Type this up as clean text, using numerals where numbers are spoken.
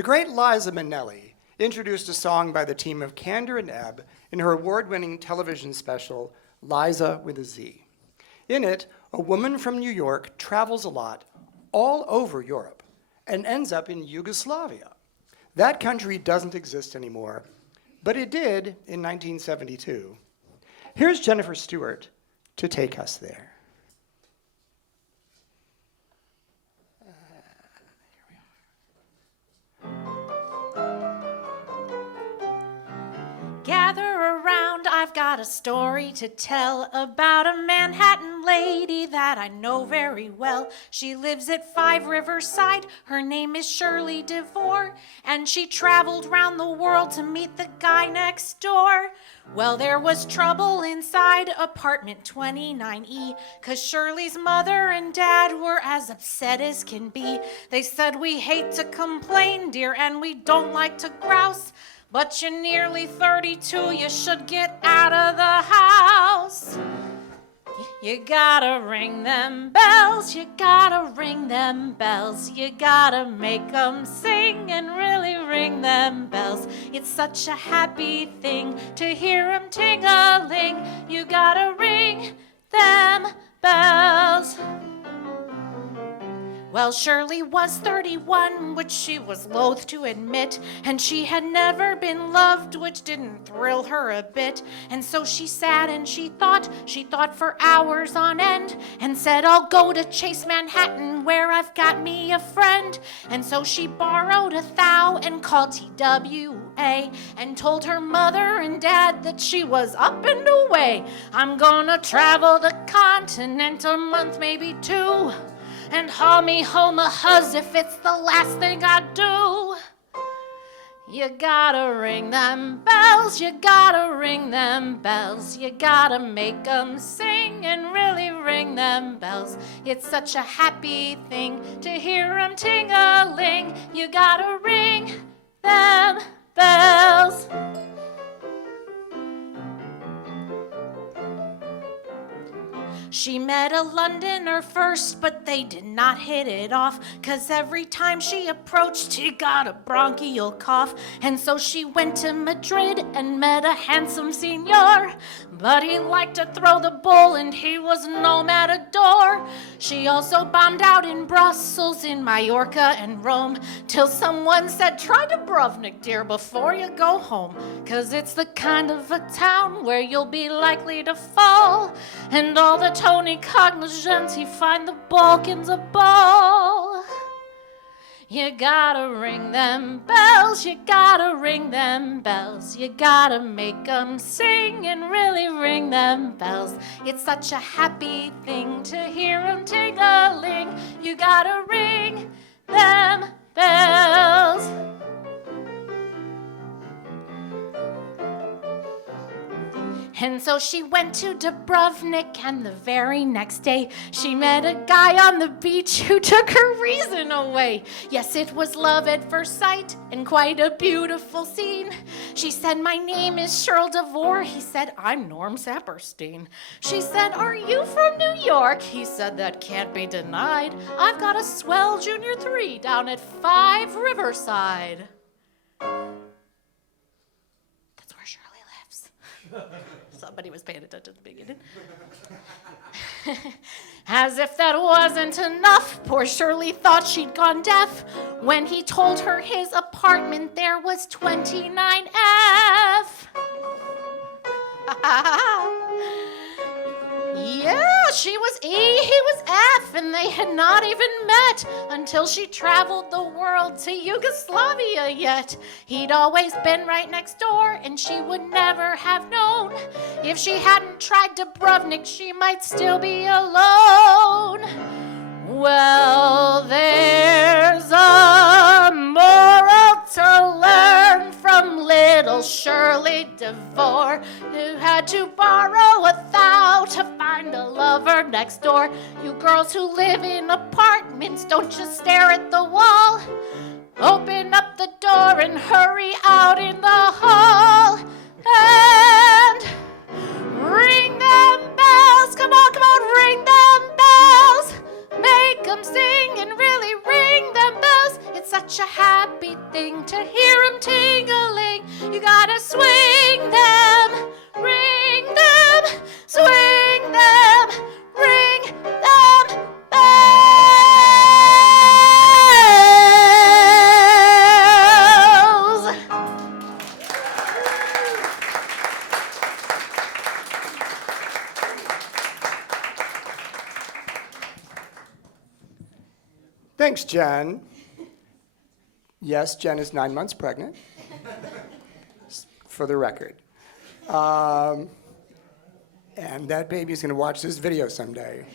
The great Liza Minnelli introduced a song by the team of Kander and Ebb in her award-winning television special, Liza with a Z. In it, a woman from New York travels a lot all over Europe and ends up in Yugoslavia. That country doesn't exist anymore, but it did in 1972. Here's Jennifer Stewart to take us there. Gather around, I've got a story to tell about a Manhattan lady that I know very well. She lives at 5 Riverside, her name is Shirley DeVore, and she traveled round the world to meet the guy next door. Well, there was trouble inside apartment 29E, 'cause Shirley's mother and dad were as upset as can be. They said, "We hate to complain, dear, and we don't like to grouse, but you're nearly 32, you should get out of the house. You gotta ring them bells, you gotta ring them bells, you gotta make them sing and really ring them bells. It's such a happy thing to hear them ting-a-ling, you gotta ring them bells." Well, Shirley was 31, which she was loath to admit, and she had never been loved, which didn't thrill her a bit. And so she sat and she thought for hours on end, and said, "I'll go to Chase Manhattan, where I've got me a friend." And so she borrowed a thou and called TWA, and told her mother and dad that she was up and away. "I'm gonna travel the continent a month, maybe 2, and haul me home a huzz if it's the last thing I do." You gotta ring them bells, you gotta ring them bells, you gotta make them sing and really ring them bells. It's such a happy thing to hear them ting-a-ling, you gotta ring them bells. She met a Londoner first, but they did not hit it off, 'cause every time she approached, she got a bronchial cough. And so she went to Madrid and met a handsome senor, but he liked to throw the bull and he was no matador. She also bombed out in Brussels, in Mallorca and Rome, till someone said, "Try Dubrovnik, dear, before you go home, 'cause it's the kind of a town where you'll be likely to fall, and all the Tony Cognoscenti find the Balkans a ball." You gotta ring them bells, you gotta ring them bells, you gotta make them sing and really ring them bells. It's such a happy thing to hear them ting-a-ling, you gotta ring them bells. And so she went to Dubrovnik, and the very next day she met a guy on the beach who took her reason away. Yes, it was love at first sight and quite a beautiful scene. She said, "My name is Shirley DeVore." He said, "I'm Norm Saperstein." She said, "Are you from New York?" He said, "That can't be denied. I've got a swell junior 3 down at 5 Riverside." That's where Shirley lives. Somebody was paying attention at the beginning. As if that wasn't enough, poor Shirley thought she'd gone deaf when he told her his apartment there was 29F. Yeah, she was E, he was F, and they had not even met until she traveled the world to Yugoslavia yet. He'd always been right next door, and she would never have known. If she hadn't tried Dubrovnik, she might still be alone. Well, there's a moral to learn from little Shirley DeVore, who had to borrow a thou to find a lover next door. You girls who live in apartments, don't just stare at the wall. Open up the door and hurry out in the hall. And ring them bells, come on, ring them bells. Make them sing and really ring them bells. It's a such a happy thing to hear 'em tingling. You gotta swing them, ring them, swing them, ring them bells. Thanks, Jen. Yes, Jen is 9 months pregnant, for the record. And that baby's going to watch this video someday.